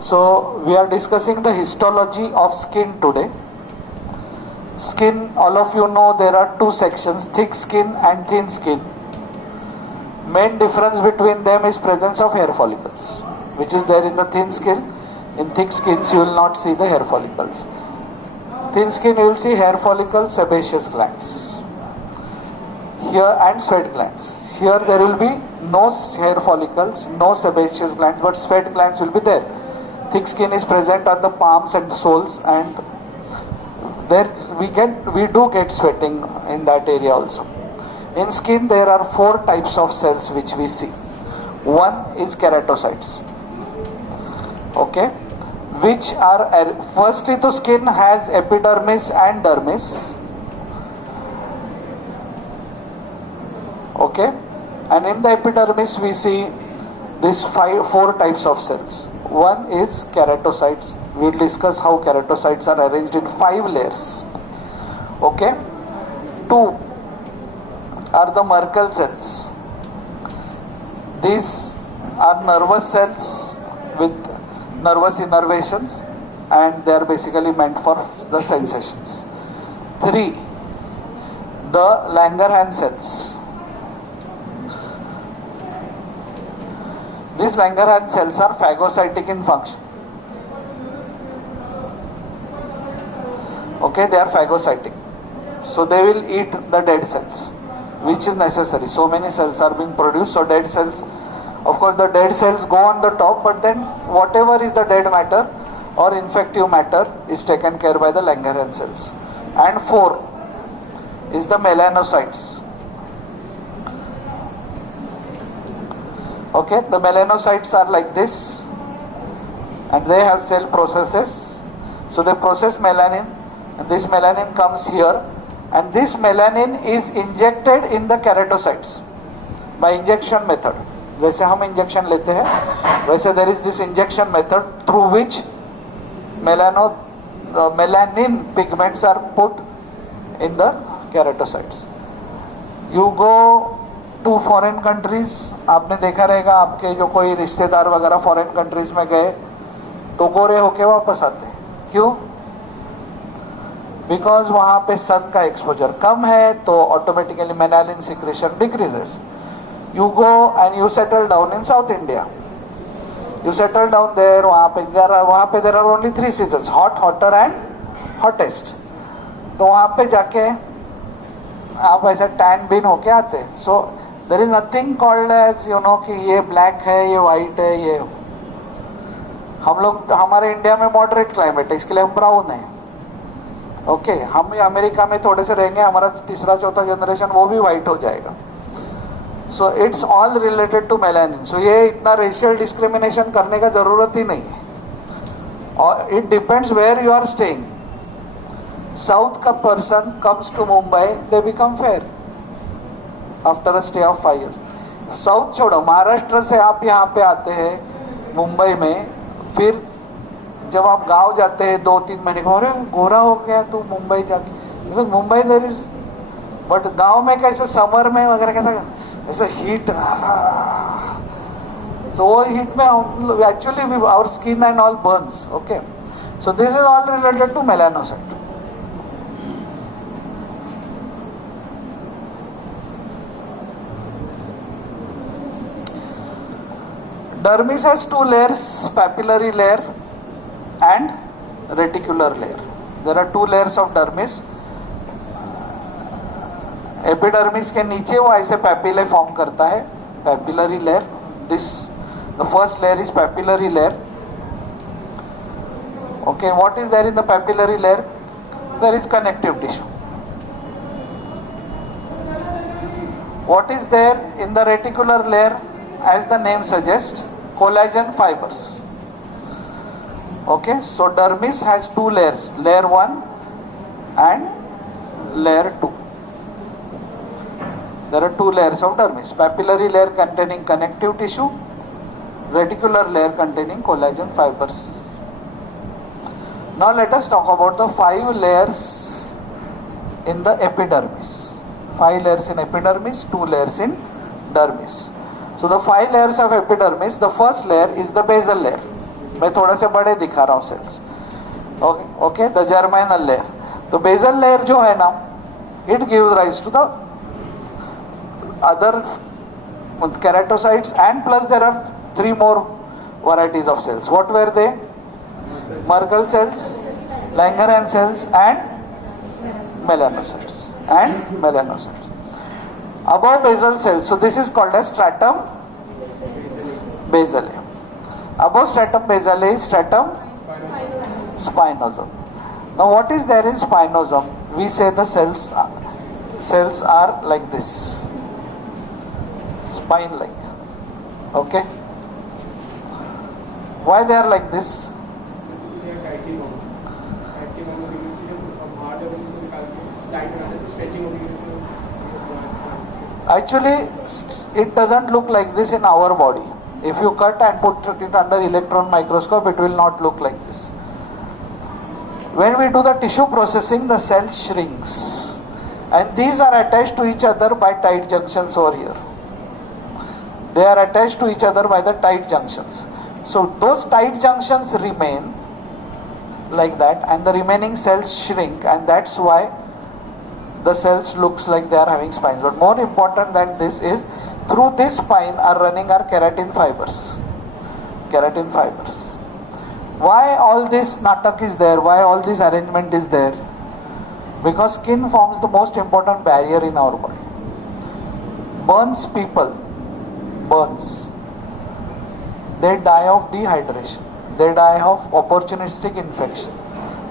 So we are discussing the histology of skin today. Skin, all of you know there are two sections, thick skin and thin skin. Main difference between them is presence of hair follicles, which is there in the thin skin. In thick skins you will not see the hair follicles. Thin skin you will see hair follicles, sebaceous glands. Here and sweat glands. Here there will be no hair follicles, no sebaceous glands, but sweat glands will be there. Thick skin is present on the palms and the soles, and there we do get sweating in that area also. In skin there are four types of cells which we see. One is keratocytes. Okay, which are firstly the skin has epidermis and dermis. Okay, and in the epidermis we see these four types of cells. One is keratocytes. We'll discuss how keratocytes are arranged in 5 layers. Okay. 2 are the Merkel cells. These are nervous cells with nervous innervations, and they are basically meant for the sensations. 3, the Langerhans cells. These Langerhans cells are phagocytic in function. Okay, they are phagocytic. So they will eat the dead cells, which is necessary. So many cells are being produced, so dead cells, of course the dead cells go on the top, but then whatever is the dead matter or infective matter is taken care by the Langerhans cells. And 4 is the melanocytes. Okay, the melanocytes are like this, and they have cell processes. So they process melanin, and this melanin comes here, and this melanin is injected in the keratocytes by injection method. जैसे हम injection लेते हैं, वैसे there is this injection method through which melanin pigments are put in the keratocytes. You go to foreign countries, आपने देखा रहेगा आपके जो कोई रिश्तेदार वगैरह फॉरेन कंट्रीज में गए तो गोरे होके वापस आते हैं. क्यों? बिकॉज वहां पे सन का एक्सपोजर कम है, तो automatically melanin secretion decreases. You go and you settle down in South India, you settle down there, वहां पे there are only 3 seasons, hot, hotter and hottest. तो वहां पे जाके आप ऐसा टैन बिन होके आते. So there is nothing called as कि ये ब्लैक है, ये वाइट है, ये हम लोग, हमारे इंडिया में मॉडरेट क्लाइमेट है, इसके लिए हम ब्राउन है. ओके, हम अमेरिका में थोड़े से रहेंगे, हमारा तीसरा चौथा जनरेशन वो भी वाइट हो जाएगा. So it's all related to melanin. So ये इतना रेशियल डिस्क्रिमिनेशन करने का जरूरत ही नहीं है, और it depends where you are staying. South का person comes to Mumbai, they become fair after a stay of 5 years. South छोड़ो, महाराष्ट्र से आप यहाँ पे आते हैं मुंबई में, फिर जब आप गांव जाते हैं 2-3 महीने को, अरे गोरा हो गया तू मुंबई जाके, because Mumbai there is, but गांव में कैसे समर में वगैरह कैसा ऐसा हीट, तो वो हीट में actually our skin and all burns. Okay, so this is all related to melanocyte. Dermis has 2 layers, papillary layer and reticular layer. There are 2 layers of dermis. Epidermis के नीचे वो ऐसे papillae form करता है, papillary layer. The first layer is papillary layer. Okay, what is there in the papillary layer? There is connective tissue. What is there in the reticular layer? As the name suggests, collagen fibers. Okay, so dermis has 2 layers, layer 1 and layer 2. There are 2 layers of dermis. Papillary layer containing connective tissue, reticular layer containing collagen fibers. Now let us talk about the 5 layers in the epidermis. 5 layers in epidermis, 2 layers in dermis. So the 5 layers of epidermis, the first layer is the basal layer. मैं थोड़ा से बड़े दिखा रहा हूँ cells. Okay the germinal layer. तो basal layer जो है ना, it gives rise to the other keratocytes, and plus there are 3 more varieties of cells. What were they? Merkel cells, Langerhans cells, and melanocytes. Above basal cells, so this is called as stratum basale. Above stratum basale is stratum spinosum. Now what is there in spinosum? We say the cells are like this, spine like. Okay, why they are like this? Actually it doesn't look like this in our body. If you cut and put it under electron microscope, it will not look like this. When we do the tissue processing, the cell shrinks, and these are attached to each other by tight junctions over here. They are attached to each other by the tight junctions. So those tight junctions remain like that, and the remaining cells shrink, and that's why the cells looks like they are having spines. But more important than this is, through this spine are running our keratin fibers. Why all this natak is there? Why all this arrangement is there? Because skin forms the most important barrier in our body. Burns people, they die of dehydration, they die of opportunistic infection,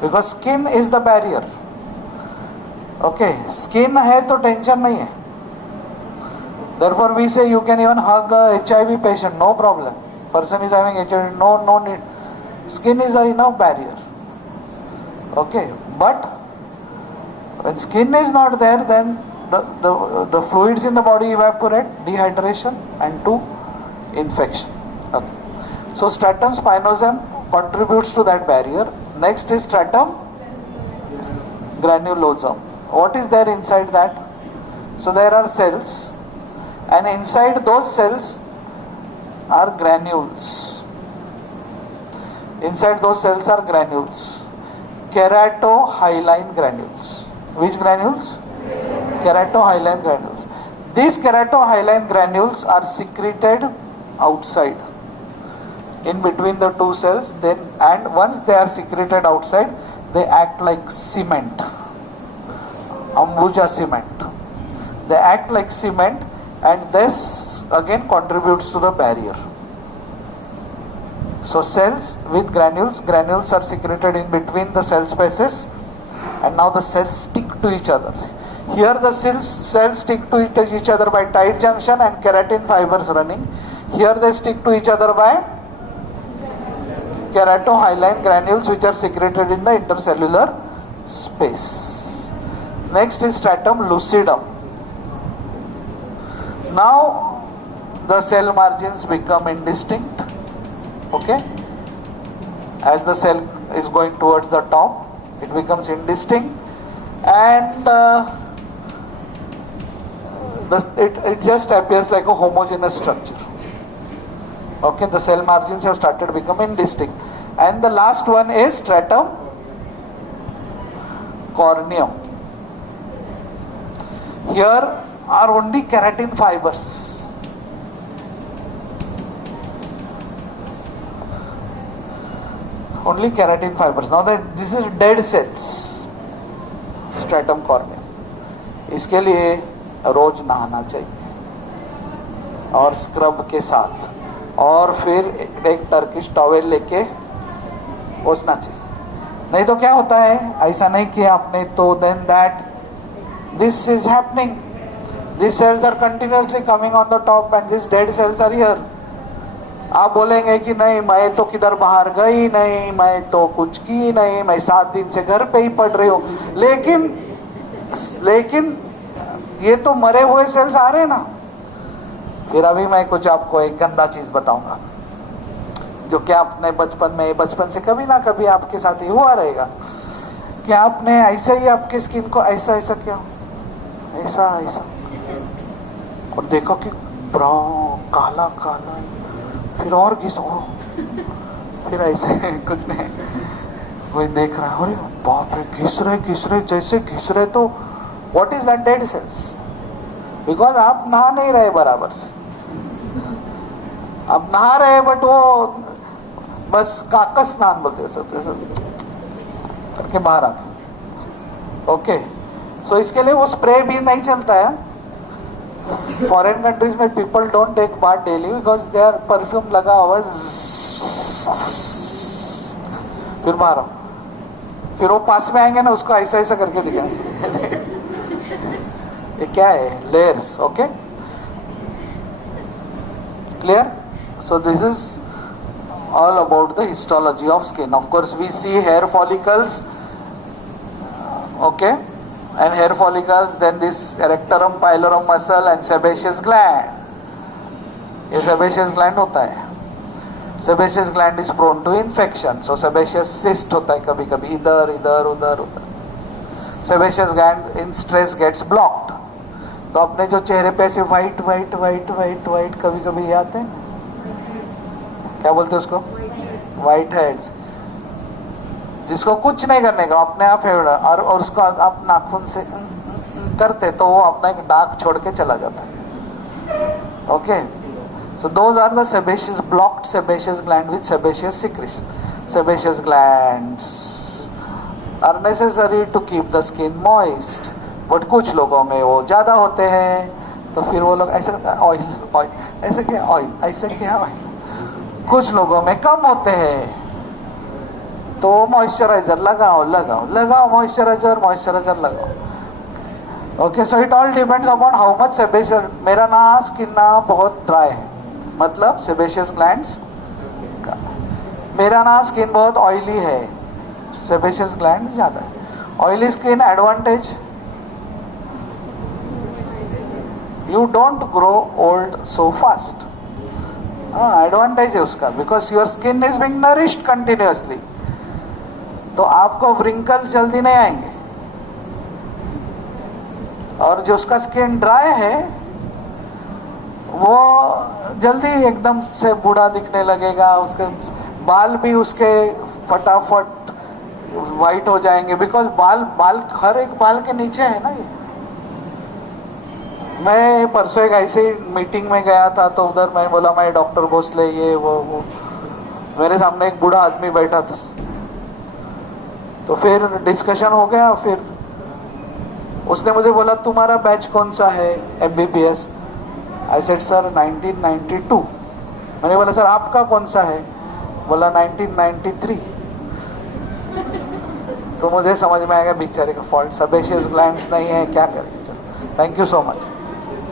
because skin is the barrier. Okay, skin hai to tension nahi hai. Therefore we say you can even hug a HIV patient, no problem. Person is having HIV, no need. Skin is enough barrier. Okay, but when skin is not there, then the fluids in the body evaporate, dehydration, and to infection. Okay. So stratum spinosum contributes to that barrier. Next is stratum granulosum. What is there inside that? So there are cells, and inside those cells are granules. Keratohyaline granules. Which granules? Keratohyaline granules. These keratohyaline granules are secreted outside, in between the two cells. And once they are secreted outside, they act like cement, ambuja cement. They act like cement, and this again contributes to the barrier. So cells with granules are secreted in between the cell spaces, and now the cells stick to each other. Here the cells stick to each other by tight junction and keratin fibers running. Here they stick to each other by keratohyaline granules, which are secreted in the intercellular space. Next is stratum lucidum. Now the cell margins become indistinct. Okay, as the cell is going towards the top, it becomes indistinct, and it just appears like a homogeneous structure. Okay, the cell margins have started becoming indistinct. And the last one is stratum corneum. Here are only keratin fibers. Only keratin fibers. Now this is dead cells. Stratum corneum. इसके लिए रोज नहाना चाहिए, और scrub के साथ, और फिर एक टर्किश टॉवेल लेके पोंछना चाहिए. नहीं तो क्या होता है, ऐसा नहीं किया आपने तो then that this is happening. These cells are continuously coming on the top, and these dead cells are here. आप बोलेंगे कि नहीं, मैं तो किधर बाहर गई नहीं, मैं तो कुछ की नहीं, मैं 7 दिन से घर पे ही पड़ रही हूँ. लेकिन ये तो मरे हुए सेल्स आ रहे हैं ना. फिर अभी मैं कुछ आपको एक गंदा चीज बताऊंगा, जो कि आपने बचपन से कभी ना कभी आपके साथ ही हुआ रहेगा, कि आपने ऐसे ही आपके स्किन को ऐसा किया, ऐसा, और देखो कि ब्राउन काला, फिर और घिसो, फिर ऐसे कुछ नहीं, कोई देख रहा है, अरे बाप रे घिस रहे जैसे घिस रहे, तो what is that? Dead cells. Because आप नहा नहीं रहे बराबर से, आप नहा रहे बट वो बस काकस स्नान बोलते करके बाहर आ गए। ओके, सो इसके लिए वो स्प्रे भी नहीं चलता है। फॉरेन कंट्रीज में people don't take bath daily because they are perfume लगा हुआ, फिर बाहर आओ, फिर वो पास में आएंगे ना, उसको ऐसा ऐसा करके दिखाएंगे। ये क्या है? Layers. Okay, clear? So this is all about the histology of skin. Of course we see hair follicles, okay, and hair follicles, then this erectorum pylorum muscle and sebaceous gland. ये sebaceous gland होता है। Sebaceous gland is prone to infection, so sebaceous cyst होता है कभी कभी, इधर इधर उधर उधर। Sebaceous gland in stress gets blocked, तो अपने जो चेहरे पे ऐसे white white white white white कभी कभी ये आते हैं, क्या बोलते हैं उसको? वाइट हेड्स, जिसको कुछ नहीं करने का, अपने आप है, और उसको आप नाखून से करते तो वो अपना एक दाग छोड़ के चला जाता है। Okay, so those are the sebaceous, blocked sebaceous gland with sebaceous secretion. Sebaceous glands are necessary to keep the skin moist, but कुछ लोगों में वो ज्यादा होते हैं, तो फिर वो लोग ऐसे ऑयल ऑयल ऐसे क्या ऑयल ऐसे क्या ऑयल, कुछ लोगों में कम होते हैं, तो मॉइस्चराइजर लगाओ लगाओ लगाओ, मॉइस्चराइजर मॉइस्चराइजर लगाओ। Okay, so it all depends upon how much sebaceous. मेरा ना स्किन ना बहुत ड्राई है, मतलब सेबेशियस ग्लैंड्स का। मेरा ना स्किन बहुत ऑयली है, सेबेशियस ग्लैंड ज्यादा है। Oily skin advantage, you don't grow old so fast. हाँ, एडवांटेज है उसका, because your skin is being nourished continuously, तो आपको व्रिंकल्स जल्दी नहीं आएंगे। और जो उसका स्किन ड्राई है वो जल्दी एकदम से बूढ़ा दिखने लगेगा, उसके बाल भी उसके फटाफट वाइट हो जाएंगे, बिकॉज बाल बाल हर एक बाल के नीचे है ना ये। मैं परसों एक ऐसे मीटिंग में गया था, तो उधर मैं बोला मैं डॉक्टर भोसले ये वो मेरे सामने एक बूढ़ा आदमी बैठा था, तो फिर डिस्कशन हो गया। फिर उसने मुझे बोला तुम्हारा बैच कौन सा है MBBS? I said sir 1992। मैंने बोला सर आपका कौन सा है? बोला 1993। तो मुझे समझ में आएगा बेचारे का फॉल्ट सेबेशियस ग्लैंड्स नहीं है, क्या करें। Thank you so much.